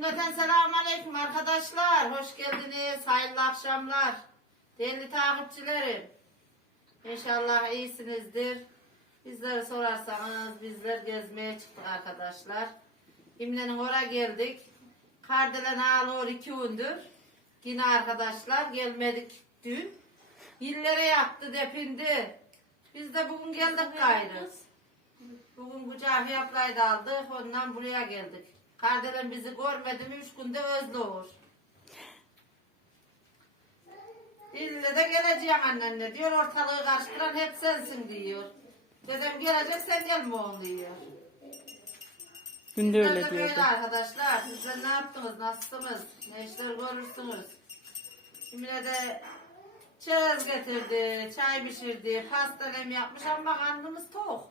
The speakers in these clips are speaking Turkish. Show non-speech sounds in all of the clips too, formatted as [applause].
Cümleten selamun aleyküm arkadaşlar. Hoş geldiniz. Hayırlı akşamlar. Değerli takipçilerim. İnşallah iyisinizdir. Bizleri sorarsanız bizler gezmeye çıktık arkadaşlar. İmlenin oraya geldik. Kardelen ağlıyor iki gündür. Yine arkadaşlar gelmedik dün. Yillere yattı depindi. Biz de bugün geldik gayrı. Bugün kucağı fiyatlaydı aldık. Ondan buraya geldik. Kardelen bizi görmedi mi üç günde özlü olur. İlle de geleceğim annenle diyor. Ortalığı karıştıran hep sensin diyor. Dedem gelecek sen gelme oğlum diyor. Dün de Sizler öyle de diyordu. böyle arkadaşlar. Sizler ne yaptınız? Nasılsınız? Ne işler görürsünüz? Şimdi de çerez getirdi, çay pişirdi, pastelem yapmış ama karnımız tok.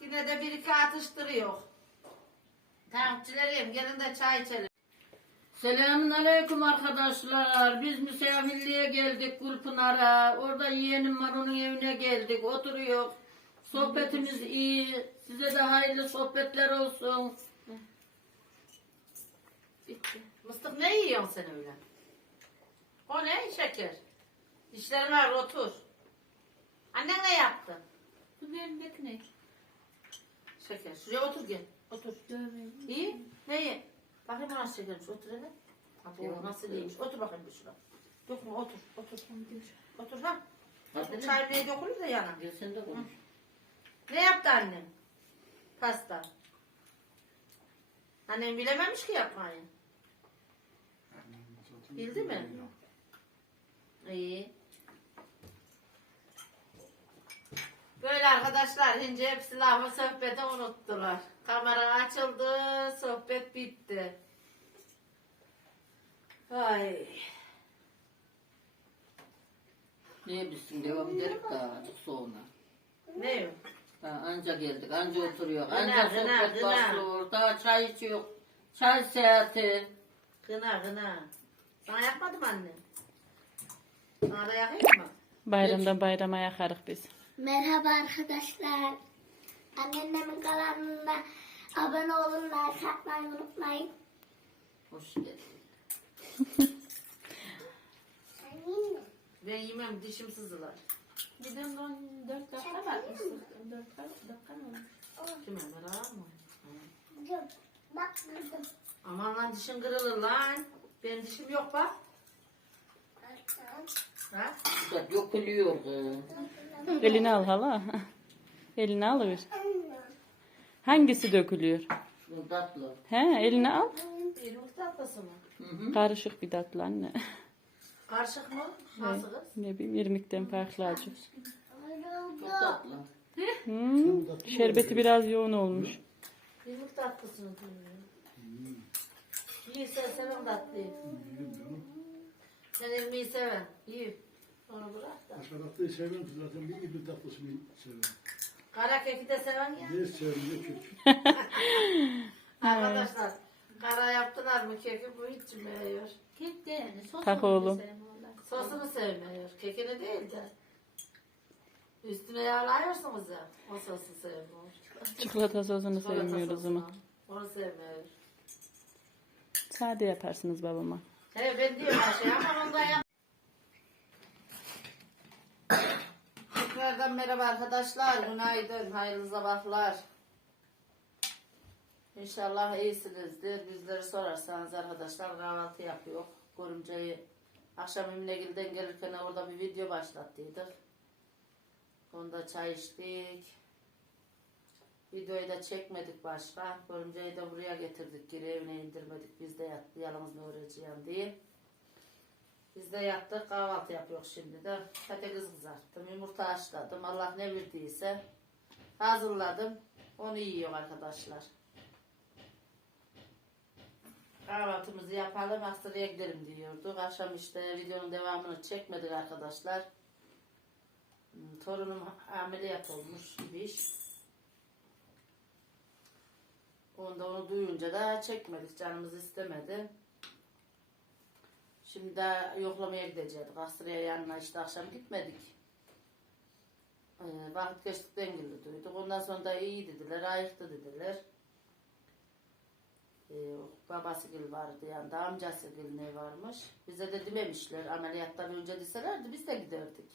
Yine de bir iki atıştırıyor. Takipçilerim gelin de çay içelim. Selamun aleyküm arkadaşlar. Biz misafirliğe geldik Gülpınar'a. Orada yeğenim var onun evine geldik. Oturuyor. Sohbetimiz iyi. Size de hayırlı sohbetler olsun. Bitti. Mıstık ne yiyorsun sen öyle? O ne? Şeker. Dişlerin var otur. Annen ne yaptı? Bu benim beknek. Şeker. Şuraya otur gel. Otur. İyi. Ne ye? Bakayım nasıl şekermiş. Otur hele. Ha, bu nasıl iyiymiş. Otur bakayım bir şuraya. Dokma otur. Otur. Otur lan. Hadi. Çay neye dokunur da yana. Gel sen de konuş. Ne yaptı annem? Pasta. Annem bilememiş ki yapmayı. Bildi mi? İyi. Böyle arkadaşlar ince hepsi lafı sohbeti unuttular. Kamera açıldı, sohbet bitti. Ay. Ne bilsin devam ederik de azıcık sonra. Ne? Ha, anca geldik, anca oturuyor, anca gına, sohbet gına. başlıyor. Daha çay içiyor. Çay saati. Gına gına. Sana yapmadım anne. Sana da yakayım mı? Bayramdan bayrama yakarız biz. Merhaba arkadaşlar. Anneannemin kanalına abone olun, like atmayı unutmayın. Hoş geldin. Ben yemem dişim sızılar. Bir de 4 dakika var. 4 dakika mı? Kime merak mı? Dur, bak burada. Aman lan dişin kırılır lan. Benim dişim yok bak. Ha? Dökülüyor. kız. Elini al hala. Elini al. Hangisi dökülüyor? Şu tatlı. He elini al. İrmik tatlısı mı? Hı hı. Karışık bir tatlı anne. Karışık mı? Nasıl kız? Ne bileyim irmikten farklı acı. Çok tatlı. Hmm, şerbeti biraz yoğun olmuş. İrmik tatlısını diyorum. İyi sen seven tatlıyı. Sen irmiği seven. İyi. Onu bırak da. Aşağıdakileri sevmem ki zaten bir ibli tatlısını severim. Kara keki de seven ya. Ne severim ne kök. [laughs] [laughs] Arkadaşlar kara yaptılar mı keki bu hiç yemiyor. Kek de yani. Sos Tak oğlum. mesela vallahi. Sosunu sevmiyor. Kekini değil de. Üstüne yağlıyorsunuz ya. O sosu sevmiyor. Çikolata sosunu Çikolata sevmiyoruz sosunu. ama. Onu sevmiyor. Sade yaparsınız babama. He ben diyorum her şey ama ondan yap. Tekrardan merhaba arkadaşlar. Günaydın. Hayırlı sabahlar. İnşallah iyisinizdir. Bizleri sorarsanız arkadaşlar kahvaltı yapıyor. Görümceyi akşam İmlegil'den gelirken orada bir video başlattıydık. Onda çay içtik. Videoyu da çekmedik başka. Görümceyi de buraya getirdik. Geri evine indirmedik. Biz de yalnız ne öğreteceğim diye. Biz de yattık kahvaltı yapıyor şimdi de. Patates kızarttım, yumurta haşladım. Allah ne verdiyse hazırladım. Onu yiyor arkadaşlar. Kahvaltımızı yapalım, Aksaray'a gidelim diyorduk. Akşam işte videonun devamını çekmedik arkadaşlar. Hmm, Torunum ameliyat olmuş ibiş. Onda onu duyunca da çekmedik. Canımız istemedi. Şimdi de yoklamaya gideceğiz. Aksaray'a yanına işte akşam gitmedik. Ee, vakit geçtikten gibi duyduk. Ondan sonra da iyi dediler, ayıktı dediler. Ee, babası gül vardı yanında, amcası gül ne varmış. Bize de dememişler, ameliyattan önce deselerdi biz de giderdik.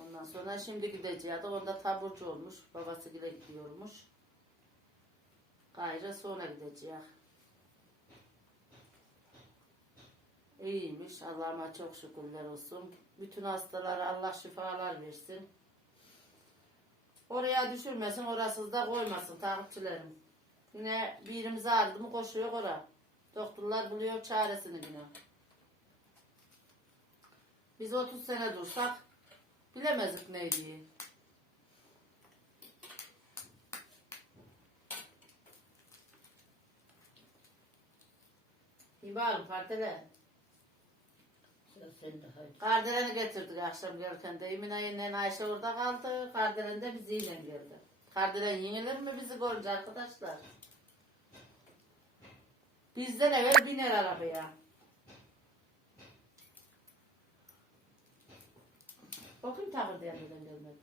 Ondan sonra şimdi gideceğiz. Onda taburcu olmuş, babası gile gidiyormuş. Gayrı sonra gideceğiz. İyiymiş. Allah'ıma çok şükürler olsun. Bütün hastalara Allah şifalar versin. Oraya düşürmesin, orasız da koymasın takipçilerim. Yine birimiz ağrıdı mı koşuyor oraya. Doktorlar buluyor çaresini yine. Biz 30 sene dursak bilemezdik neydi. İyi bağlı partele. Sen, sen. Kardelen'i getirdik akşam gelirken de. Emine yeniden Ayşe orada kaldı. Kardelen de biziyle geldi. Kardelen yenilir mi bizi görünce arkadaşlar? Bizden evvel biner arabaya. O kim takırdı yanından gelmedi?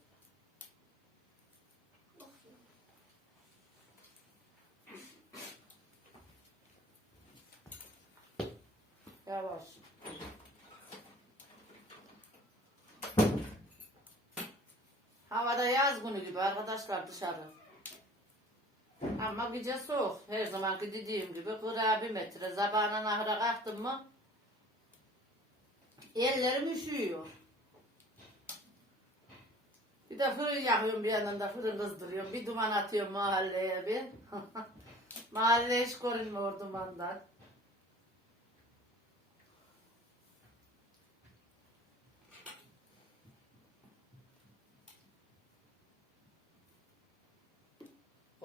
Yavaş. Havada yaz günü gibi arkadaşlar dışarı. Ama gece soğuk. Her zamanki dediğim gibi kıra bir metre. Zabana nahra kalktım mı ellerim üşüyor. Bir de fırın yakıyorum bir yandan da fırın kızdırıyorum. Bir duman atıyorum mahalleye bir. [laughs] Mahalle hiç görünmüyor dumandan.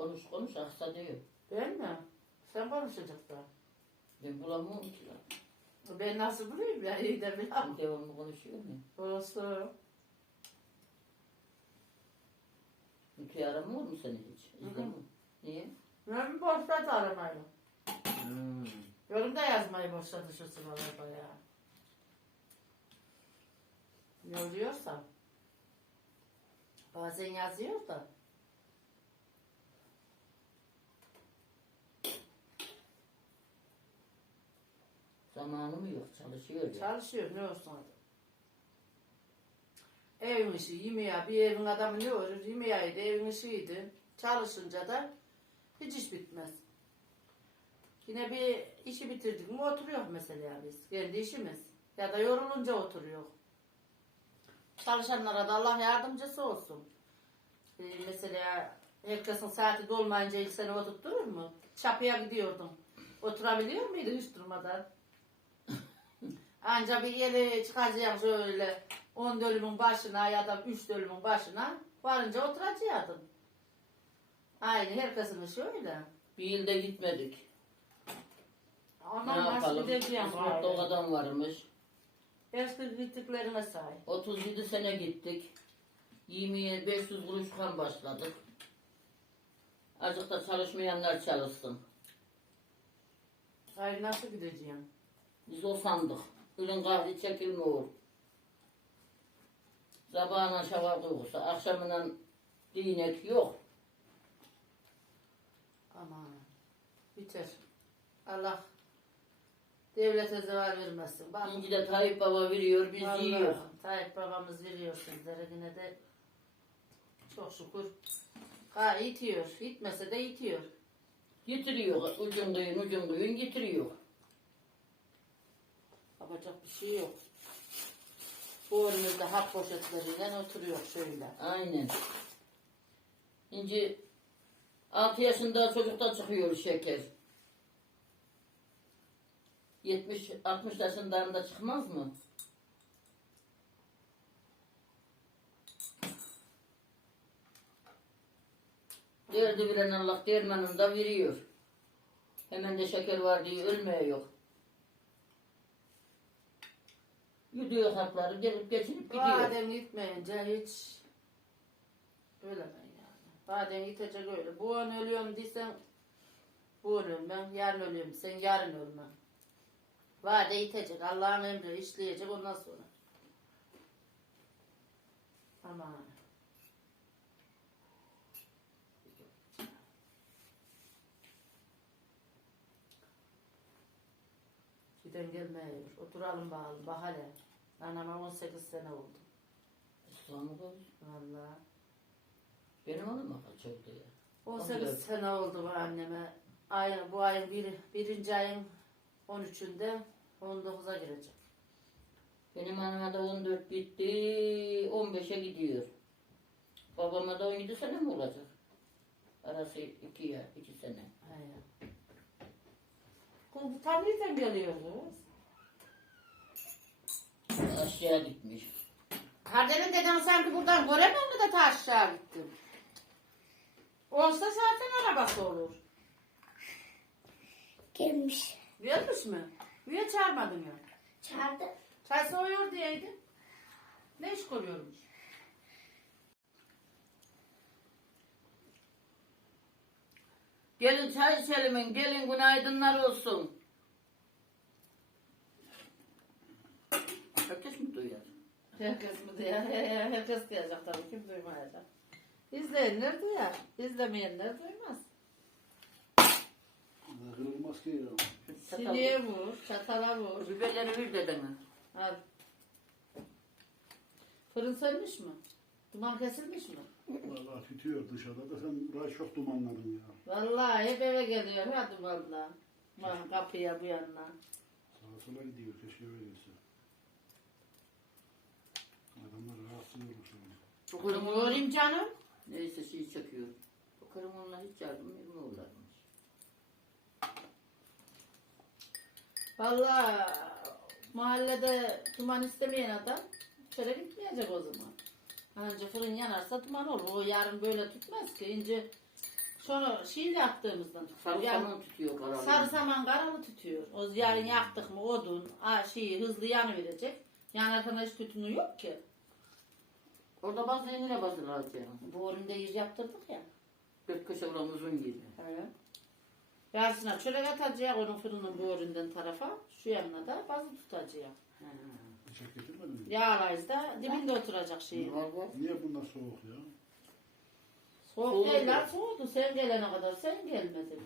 Konuş konuş aksa diyor. Ben mi? Sen konuşacaksın. Ben bulamıyorum ki lan. Ben nasıl bulayım ya? İyi de bilemem. Devamlı konuşuyor mu? Orası. Mutlu aramıyor mu seni hiç? İzlemiyor. Niye? Ben aramayı. Hmm. Da yazmayı başladı şu sıralar bayağı. Yazıyorsa. Bazen yazıyor da. Zamanı mı yok? Çalışıyor ya. Çalışıyor ne olsun hadi. Evin işi, yemeği, bir evin adamı ne olur? Yemeğiydi, evin işiydi. Çalışınca da hiç iş bitmez. Yine bir işi bitirdik mi oturuyor mesela biz. Kendi işimiz. Ya da yorulunca oturuyor. Çalışanlara da Allah yardımcısı olsun. Ee, mesela herkesin saati dolmayınca ilk sene oturtturur mu? Çapıya gidiyordum. Oturabiliyor muydu hiç durmadan? Anca bir yere çıkacağım şöyle 10 dönümün başına ya da 3 dönümün başına varınca oturacaktım. Aynı herkesin işi öyle. Bir yılda gitmedik. Ne nasıl yapalım? gideceğim Kısmette o bari. kadar varmış. Eski gittiklerine say. 37 sene gittik. Yemeğe 500 kuruşkan başladık. Azıcık da çalışmayanlar çalışsın. Hayır nasıl gideceğim? Biz o sandık. Ürün kahve çekilmiyor. Sabahına şava kokusu, akşamına dinek yok. Aman biter. Allah devlete zeval vermesin. Bak, İnci de Tayyip Baba veriyor, biz vallahi yiyor. Tayyip babamız veriyor sizlere yine de çok şükür. Ha itiyor. İtmese de itiyor. Getiriyor, ucun kıyın, ucun kıyın getiriyor. Yapacak bir şey yok. Bu önümüzde hap poşetleriyle oturuyor şöyle. Aynen. İnci 6 yaşında çocukta çıkıyor şeker. 70-60 yaşından da çıkmaz mı? Derdi veren Allah dermanını da veriyor. Hemen de şeker var diye ölmeye yok. Gidiyor hakları gelip geçinip gidiyor. Badem gitmeyince hiç ölemem yani. Badem gidecek öyle. Bu an ölüyorum diysen bu an ölmem. Yarın ölüyorum sen yarın ölmem. Vade yitecek. Allah'ın emri işleyecek ondan sonra. Aman. Giden gelmiyor. Oturalım bakalım. Bak hele. Anama 18 sene oldu. İstanbul. Valla. Benim oğlum kaç oldu ya? 18 14. sene oldu bu anneme. Ayın, bu ayın bir, birinci ayın 13'ünde 19'a girecek. Benim hanıma da 14 bitti, 15'e gidiyor. Babama da 17 sene mi olacak? Arası 2 ya, 2 sene. Aynen. Kız tam nereden geliyorsunuz? Aşağı gitmiş. Kardeşin deden sanki buradan göremiyor mu da ta aşağı gittim. Olsa zaten arabası olur. Gelmiş. Gelmiş mi? Niye çağırmadın ya? Çağırdı. Çay soğuyor diyeydin. Ne iş görüyormuş? Gelin çay içelim, gelin günaydınlar olsun. Herkes mi duyar? Herkes mi duyar? Herkes duyacak tabii. Kim duymayacak? İzleyenler duyar. İzlemeyenler duymaz. Kırılmaz ki ya. Siliye vur, çatala vur. Biberleri bir dedene. Al. Fırın sönmüş mü? Duman kesilmiş mi? Vallahi tütüyor dışarıda da sen burayı çok dumanladın ya. Vallahi hep eve geliyor. Hadi vallahi. Bak kapıya bu yanına. Sağa sola gidiyor keşke öyleyse. Adamlar rahatsız olur sonra. Bu kırım Yorayım canım. Neyse şey çekiyor. Bu kırım onunla hiç yardım etmiyorlarmış. Vallahi mahallede duman istemeyen adam şöyle gitmeyecek o zaman. Anca fırın yanarsa duman olur. O yarın böyle tutmaz ki. İnce şunu şeyle yaptığımızdan tutuyor. Sarı Yani saman tutuyor karalı. sarı saman karalı tutuyor. O yarın yaktık mı odun, a, şeyi hızlı yanıverecek. Yanarken hiç tütünü yok ki. Orada bazı yine bazı lazım. Bu orunda yer yaptırdık ya. Dört köşe olan uzun gibi. Evet. Yarısına çörek atacak onun fırının bu orundan tarafa. Şu yanına da bazı tutacak. Bıçak getirmedin mi? Yağlayız da dibinde oturacak şeyi. Var var. Niye bunlar soğuk ya? Soğuk Soğudu. değil lan soğudu. Sen gelene kadar sen gelmedin.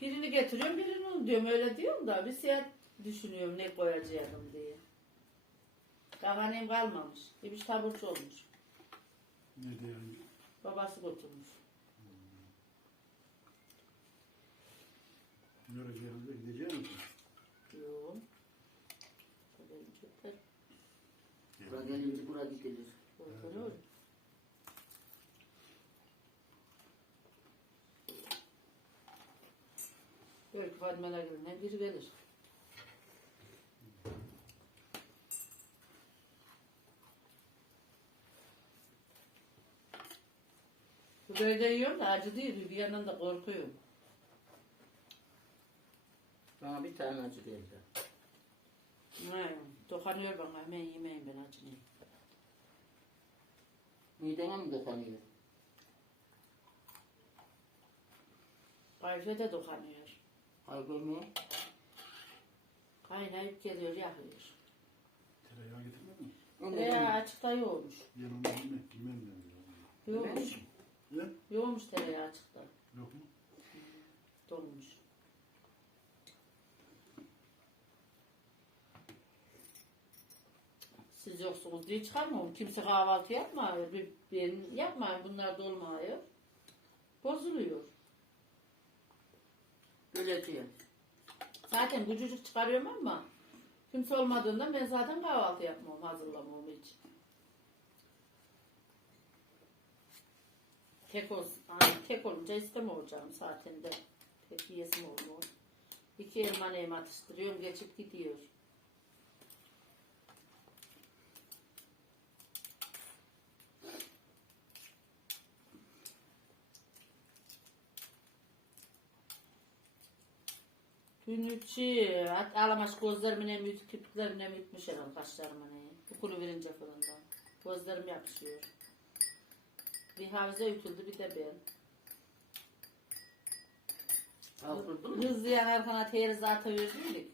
Birini getiriyorum birini unutuyorum öyle diyorum da bir saat düşünüyorum ne koyacağım diye. Kahanem kalmamış. Bir taburcu olmuş. Ne diyelim? Babası götürmüş. Böyle gelince gideceğim mi? Yok. Haberim çöpler. Bura gelince bura gidilir. Götürüyor. Belki Fadime'ler gününe biri gelir. Bu böyle yiyorum da acı değil. Bir yandan da korkuyorum. Bana bir tane acı geldi. Ne? Dokanıyor bana. Hemen yemeyin ben acını. Midene mi dokanıyor? Kayfe de dokanıyor. Ay görmüyor. Kaynayıp geliyor yakıyor. Tereyağı getirmedin mi? Tereyağı açıkta yoğurmuş. Yanımda yemem ben. ya. Yoğurmuş. Ne? Yoğurmuş tereyağı açıkta. Yok mu? Donmuş. Siz yoksunuz diye çıkarmam. Kimse kahvaltı yapmıyor. Bir- Ben yapmayın. Bunlar dolmuyor. Bozuluyor. Böylece. Zaten gücücük çıkarıyorum ama kimse olmadığında ben zaten kahvaltı yapmam. Hazırlamam hiç. Tek, ol, hani tek olunca istemiyorum canım zaten de. Pek yiyesim olmuyor. İki elma neyim atıştırıyorum geçip gidiyor. Gün içi at alamaş gözlerimin em yut, kirpiklerimin em yutmuş herhalde kaşlarımın em. Ukulu verince fırından. Gözlerim yapışıyor. Bir havize ütüldü bir de ben. Hızlı yanarken teyri zaten verdik.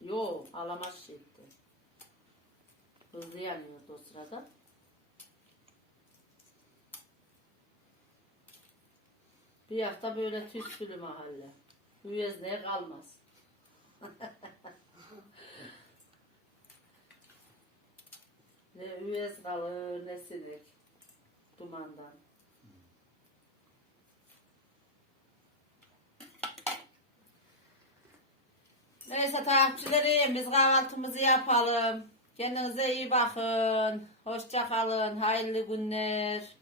Yo alamaş şeydi. Hızlı yanıyordu o sırada. Bir hafta böyle tüskülü mahalle. Üyezliğe kalmaz. [laughs] ne üyez kalır ne sinek dumandan. Neyse takipçilerim biz kahvaltımızı yapalım. Kendinize iyi bakın. Hoşça kalın. Hayırlı günler.